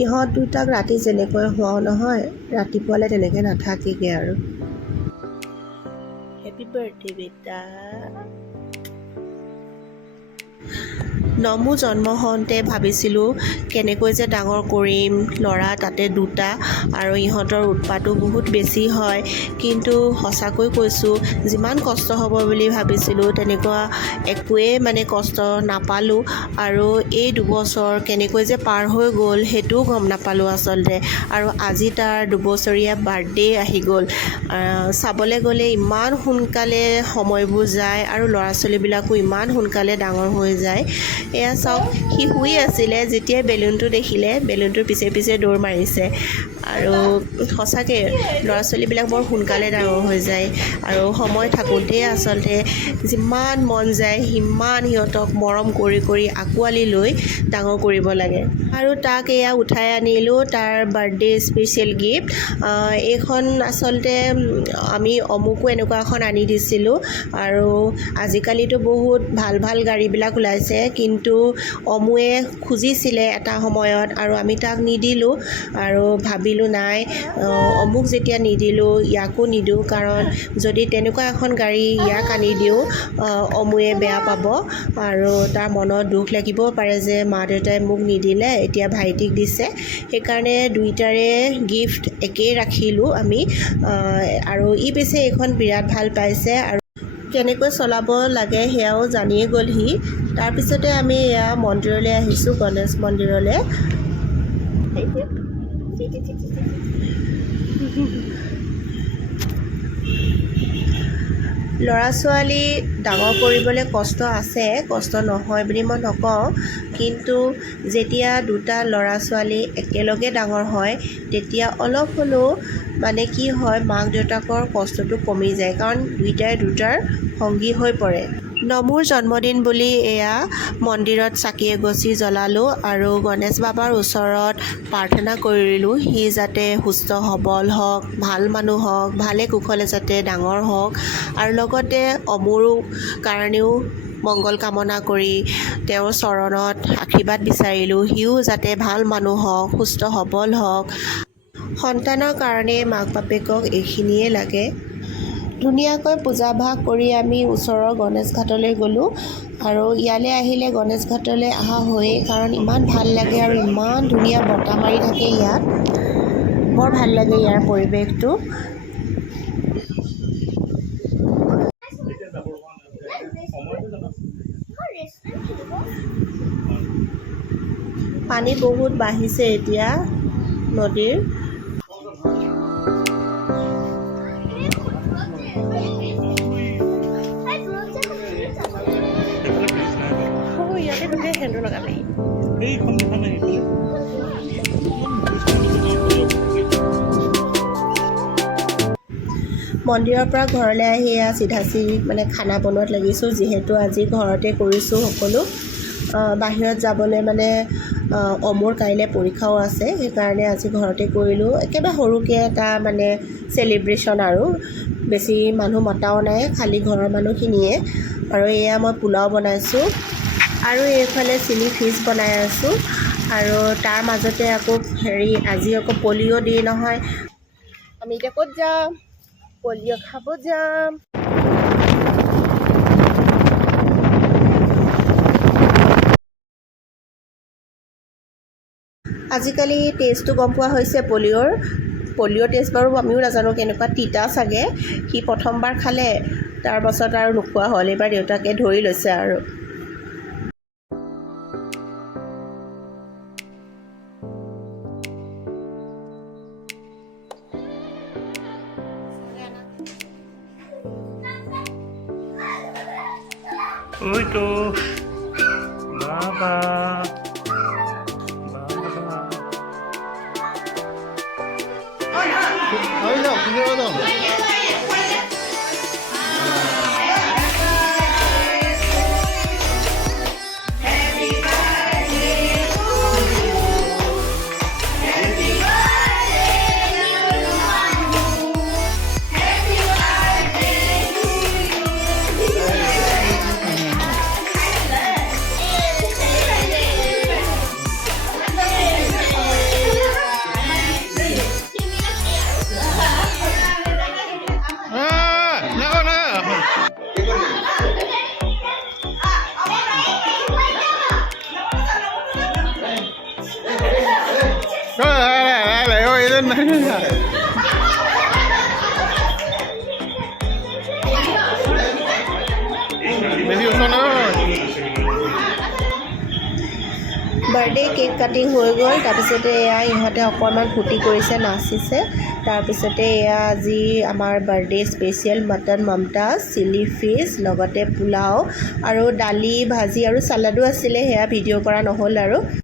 ইহঁত দুটাক ৰাতি যেনেকৈ শুৱাও নহয়, ৰাতিপুৱালৈ তেনেকৈ নাথাকেগৈ আৰু। হেপী বাৰ্থডে বেটা। নমু জন্ম হওঁতে ভাবিছিলোঁ কেনেকৈ যে ডাঙৰ কৰিম, ল'ৰা তাতে দুটা আৰু ইহঁতৰ উৎপাতো বহুত বেছি হয়। কিন্তু সঁচাকৈ কৈছোঁ, যিমান কষ্ট হ'ব বুলি ভাবিছিলোঁ তেনেকুৱা একোৱেই মানে কষ্ট নাপালোঁ। আৰু এই দুবছৰ কেনেকৈ যে পাৰ হৈ গ'ল সেইটোও গম নাপালোঁ আচলতে। আৰু আজি তাৰ দুবছৰীয়া বাৰ্থডে আহি গ'ল। চাবলৈ গ'লে ইমান সোনকালে সময়বোৰ যায় আৰু ল'ৰা ছোৱালীবিলাকো ইমান সোনকালে ডাঙৰ হৈ যায়। এয়া চাওক, সি শুই আছিলে, যেতিয়াই বেলুনটো দেখিলে বেলুনটোৰ পিছে পিছে দৌৰ মাৰিছে। আৰু সঁচাকৈ ল'ৰা ছোৱালীবিলাক বৰ সোনকালে ডাঙৰ হৈ যায় আৰু সময় থাকোঁতেই আচলতে যিমান মন যায় সিমান সিহঁতক মৰম কৰি কৰি আঁকোৱালি লৈ ডাঙৰ কৰিব লাগে। আৰু তাক এয়া উঠাই আনিলোঁ তাৰ বাৰ্থডে স্পেচিয়েল গিফ্ট। এইখন আচলতে আমি অমুকো এনেকুৱা এখন আনি দিছিলোঁ। আৰু আজিকালিতো বহুত ভাল ভাল গাড়ীবিলাক ওলাইছে, কিন্তু অমুৱে খুজিছিলে এটা সময়ত আৰু আমি তাক নিদিলোঁ। আৰু ভাবিলোঁ নাই, অমুক যেতিয়া নিদিলোঁ ইয়াকো নিদিওঁ, কাৰণ যদি তেনেকুৱা এখন গাড়ী ইয়াক আনি দিওঁ অমুৱে বেয়া পাব আৰু তাৰ মনত দুখ লাগিবও পাৰে যে মা দেউতাই মোক নিদিলে, এতিয়া ভাইটিক দিছে। সেইকাৰণে দুইটাৰে গিফ্ট একেই ৰাখিলোঁ আমি। আৰু ই পিছে এইখন বিৰাট ভাল পাইছে আৰু কেনেকৈ চলাব লাগে সেয়াও জানিয়ে গ'ল সি। তাৰপিছতে আমি এয়া মন্দিৰলৈ আহিছোঁ, গণেশ মন্দিৰলৈ। ল'ৰা ছোৱালী ডাঙৰ কৰিবলৈ কষ্ট আছে, কষ্ট নহয় বুলি মই নকওঁ, কিন্তু যেতিয়া দুটা ল'ৰা ছোৱালী একেলগে ডাঙৰ হয় তেতিয়া অলপ হ'লেও মানে কি হয়, মাক দেউতাকৰ কষ্টটো কমি যায়, কাৰণ দুইটাই দুটাৰ সংগী হৈ পৰে। নমুৰ জন্মদিন বুলি এয়া মন্দিৰত চাকি এগছি জ্বলালোঁ আৰু গণেশ বাবাৰ ওচৰত প্ৰাৰ্থনা কৰিলোঁ সি যাতে সুস্থ সবল হওক, ভাল মানুহ হওক, ভালে কুশলে যাতে ডাঙৰ হওক। আৰু লগতে অমুৰো কাৰণেও মংগল কামনা কৰি তেওঁৰ চৰণত আশীৰ্বাদ বিচাৰিলোঁ, সিও যাতে ভাল মানুহ হওক, সুস্থ সবল হওক। সন্তানৰ কাৰণে মাক বাপেকক এইখিনিয়ে লাগে। ধুনীয়াকৈ পূজা ভাগ কৰি আমি ওচৰৰ গণেশ ঘাটলৈ গ'লোঁ। আৰু ইয়ালৈ আহিলে গণেশ ঘাটলৈ অহা হয়েই, কাৰণ ইমান ভাল লাগে আৰু ইমান ধুনীয়া বতাহ মাৰি থাকে ইয়াত, বৰ ভাল লাগে ইয়াৰ পৰিৱেশটো। পানী বহুত বাঢ়িছে এতিয়া নদীৰ। ইয়াতে গোটেই সেন্দুৰ লগালে। মন্দিৰৰ পৰা ঘৰলৈ আহি চিধা মানে খানা বনোৱাত লাগিছোঁ, যিহেতু আজি ঘৰতে কৰিছোঁ সকলো। বাহিৰত যাবলৈ মানে অমুৰ কাইলৈ পৰীক্ষাও আছে, সেইকাৰণে আজি ঘৰতে কৰিলোঁ। একেবাৰে সৰুকৈ এটা মানে চেলিব্ৰেশ্যন আৰু, বেছি মানুহ মতাও নাই, খালী ঘৰৰ মানুহখিনিয়ে। আৰু এয়া মই পোলাও বনাইছোঁ আৰু এইফালে চিলি ফিছ বনাই আছোঁ। আৰু তাৰ মাজতে আকৌ আজি আকৌ পলিঅ' ডে নহয়, আমি এতিয়া ক'ত যাম? পলিঅ' খাব যাম। আজিকালি টেষ্টটো গম পোৱা হৈছে পলিঅ' টেষ্ট বাৰু আমিও নাজানো কেনেকুৱা, তিতা চাগে। সি প্ৰথমবাৰ খালে, তাৰপাছত আৰু নোখোৱা হ'ল। এইবাৰ দেউতাকে ধৰি লৈছে আৰু। Uito, Baba. Hayır, güzel adam. বেশি ওচৰ নহয় বাৰ্থডে কেক কাটিং হৈ গ'ল তাৰপিছতে এয়া ইহঁতে অকণমান ফূৰ্তি কৰিছে নাচিছে তাৰপিছতে এয়া আজি আমাৰ birthday special mutton Mumtaz chilli fish লগতে পোলাও আৰু দালি ভাজি আৰু চালাডো আছিলে সেয়া ভিডিঅ' কৰা নহ'ল আৰু